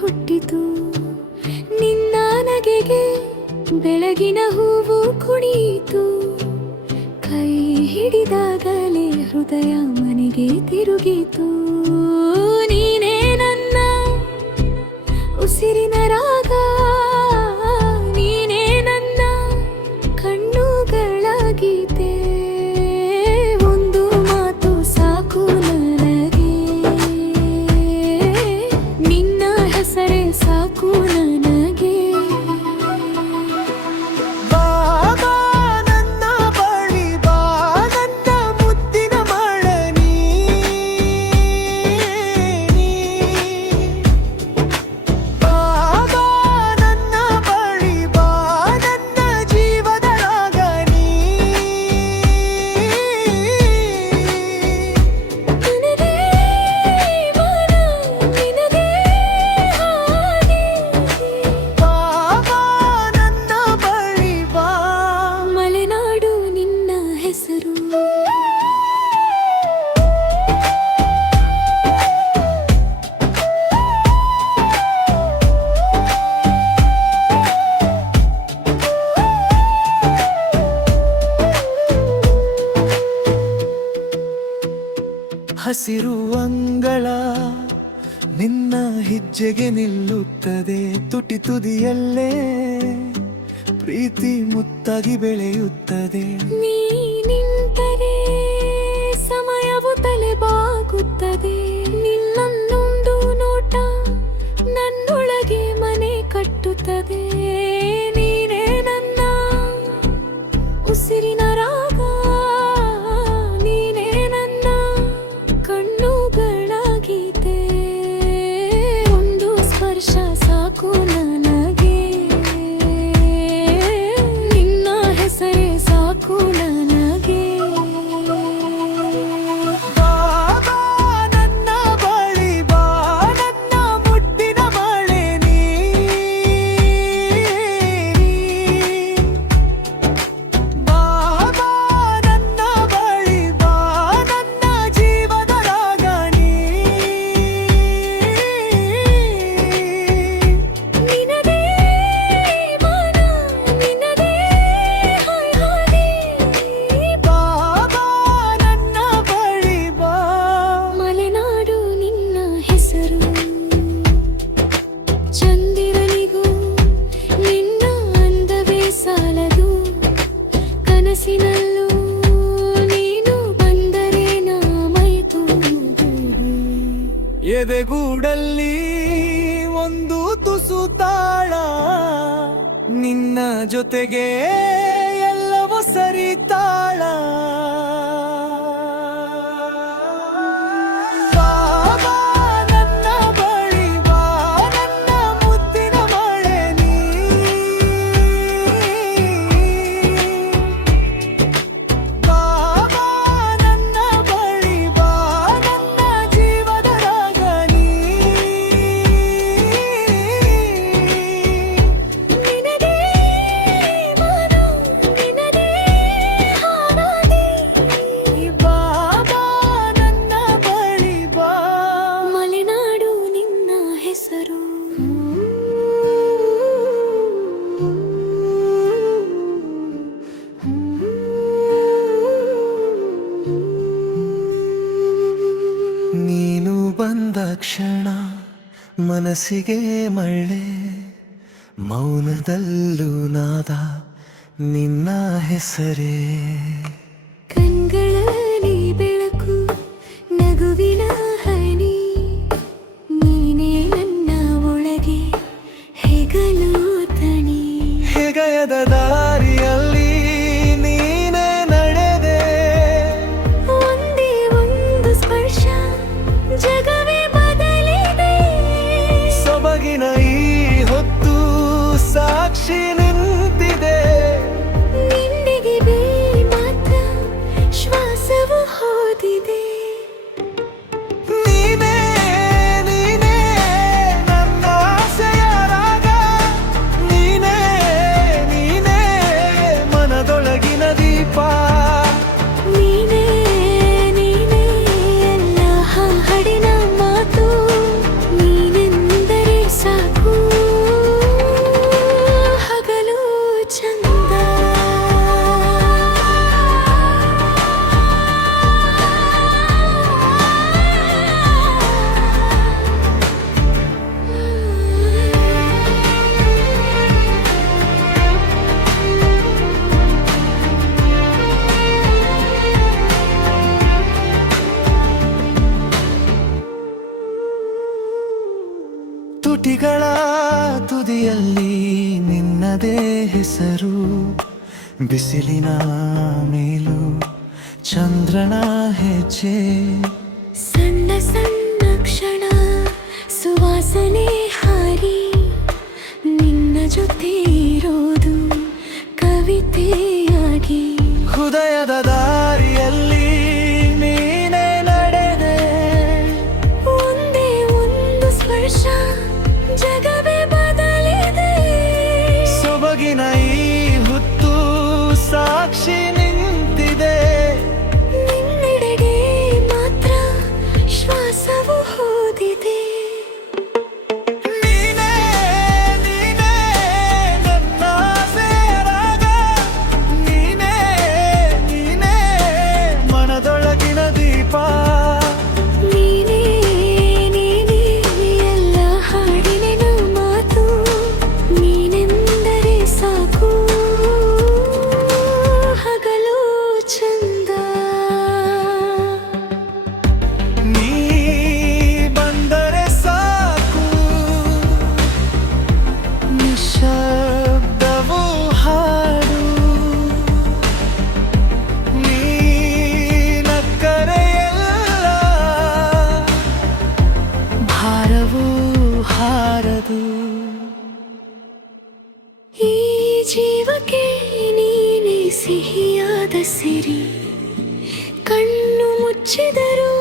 ಹುಟ್ಟಿತು ನಿನ್ನ ನಗೆಗೆ ಬೆಳಗಿನ ಹೂವು ಕುಣಿಯಿತು ಕೈ ಹಿಡಿದಾಗಲೇ ಹೃದಯ ಮನೆಗೆ ತಿರುಗಿತು ನೀನೇ ನನ್ನ ಉಸಿರಿನ ರಾಗ ನೀನೇ ನನ್ನ ಕಣ್ಣುಗಳ ಗೀತೆ ಒಂದು ಮಾತು ಸಾಕು ನನಗೆ ನಿನ್ನ ಹೆಸರೇ ಸಾಕು ನನಗೆ ಬಾಬಾ ನನ್ನ ಬಳಿ ಬಾ ನನ್ನ ಮುದ್ದಿನ ಮಳನಿ ಬಾಬಾ ನನ್ನ ಬಳಿ ಬಾ ನನ್ನ ಜೀವದ ರಾಗನಿ ನಿನಗೆ ಮನ ನಿನಗೆ ಹಾಗೆ ಬಾಬಾ ನನ್ನ ಬಳಿ ಬಾ ಮಲೆನಾಡು ನಿನ್ನ ಹೆಸರು ಹಸಿರು ಅಂಗಳ ನಿನ್ನ ಹೆಜ್ಜೆಗೆ ನಿಲ್ಲುತ್ತದೆ ತುಟಿ ತುದಿಯಲ್ಲೇ ಪ್ರೀತಿ ಮುತ್ತಾಗಿ ಬೆಳೆಯುತ್ತದೆ ನೀ ನಿಂತರೆ ಸಮಯವು ತಲೆಬಾಗುತ್ತದೆ ನಿನ್ನೊಂದು ನೋಟ ನನ್ನೊಳಗೆ ಮನೆ ಕಟ್ಟುತ್ತದೆ ನೀನೇ ನನ್ನ ಉಸಿರಿನ ರಾಗ ನೀನೇ ನನ್ನ ಕಣ್ಣುಗಳ ಗೀತೆ ಒಂದು ಸ್ಪರ್ಶ ಸಾಕು ನನಗೆ ನಿನ್ನ ಹೆಸರೇ ಸಾಕು ನನಗೆ ಬಾಬಾ ನನ್ನ ಬಳಿ ಬಾ ನನ್ನ ಮುಟ್ಟಿನ ಮಳೆ ನೀ ಬಾಬಾ ನನ್ನ ಬಳಿ ಬಾ ನನ್ನ ಜೀವದ ರಾಗನಿ ನಿನದೇ ಮನ ನಿನದೇ ಹಾಗೆ ಬಾಬಾ ನನ್ನ ಬಳಿ ಬಾ ಮಲೆನಾಡು ನಿನ್ನ ಹೆಸರು ಚಂದಿರನಿಗೂ ನಿನ್ನ ಅಂದವೇ ಸಾಲದು ಕನಸಿನಲ್ಲೂ ನೀನು ಬಂದರೆ ನಾ ಮೈತುಂಬುವುದು. ಎದೆಗೂಡಲ್ಲಿ ಒಂದು ತುಸು ತಾಳ ನಿನ್ನ ಜೊತೆಗೆ ಎಲ್ಲವೂ ಸರಿ ತಾಳ ಬಾಬಾ ನನ್ನ ಬಳಿ ಬಾ ನನ್ನ ಮುದ್ದಿನ ಮಳೆ ನೀ ಬಾಬಾ ನನ್ನ ಬಳಿ ಬಾ ನನ್ನ ಜೀವದ ರಾಗನಿ ನಿನದೇ ಮನ ನಿನದೇ ಹಾಗೆ ಬಾಬಾ ನನ್ನ ಬಳಿ ಬಾ ಮಲೆನಾಡು ನಿನ್ನ ಹೆಸರು ನೀನು ಬಂದ ಕ್ಷಣ ಮನಸ್ಸಿಗೆ ಮಳೆ ಮೌನದಲ್ಲೂ ನಾದ ನಿನ್ನ ಹೆಸರೇ ಕಣ್ಗಳಲ್ಲಿ ಬೆಳಕು ನಗುವಿನ ಹನಿ ನೀನೇ ನನ್ನ ಒಳಗೆ ಹೆಗಲು ತಣಿ ಹೆಗಯದ ದಾರಿಯಲ್ಲಿ ನೀನೇ ನಡೆದೆ ಒಂದೇ ಒಂದು ಸ್ಪರ್ಶ ಜಗವೇ ಬದಲಿದೆ ಸೊಬಗಿನ ಈ ಹೊತ್ತು ಸಾಕ್ಷಿ ನಿಂತಿದೆ ನಿನ್ನೆಗೆ ಬೇ ಮಾತ್ರ ಶ್ವಾಸ ತುಟಿಗಳ ತುದಿಯಲ್ಲಿ ನಿನ್ನದೇ ಹೆಸರು, ಬಿಸಿಲಿನ ಮೇಲೂ ಚಂದ್ರನ ಹೆಜ್ಜೆ. ಸಣ್ಣ ಸಣ್ಣ ಕ್ಷಣ ಸುವಾಸನೆ ಹಾರಿ ನಿನ್ನ ಜೊತೆ ಇರೋದು ಕವಿತೆಯಾಗಿ. ಹೃದಯದ ದಾರಿಯಲ್ಲಿ ನೀನೇ ನಡೆದೆ, ಒಂದೇ ಒಂದು ಸ್ಪರ್ಶ ಜಗವೇ ಬದಲಿದೆ. ಸೊಬಗಿನ ಈ ಹೊತ್ತು ಸಾಕ್ಷಿ ನಿಂತಿದೆ. ನಿನ್ನೆಡೆಗೆ ಮಾತ್ರ ಶ್ವಾಸವು ಹೋದಿದೆ. ನೀನೇ ನೀನೇ ನನ್ನ ಸೇರಾಗ, ನೀನೇ ನೀನೇ ಮನದೊಳಗಿನ ದೀಪ. ನೀನೇ ನೀನೇ ಎಲ್ಲ ಹಾಡಿನ ಮಾತು, ನೀನೆಂದರೆ ಸಾಕು ಹಗಲು ಚಂದ. ನೀ ಬಂದರೆ ಸಾಕು ನಿಶಬ್ದವು ಹಾಡು. ನೀ ನಕ್ಕರೆ ಎಲ್ಲ ಭಾರವೂ ಹಾರದು. ಈ ಜೀವಕ್ಕೆ ನೀನೇ ಸಿಹಿಯಾದ ಸಿರಿ, ಕಣ್ಣು ಮುಚ್ಚಿದರೂ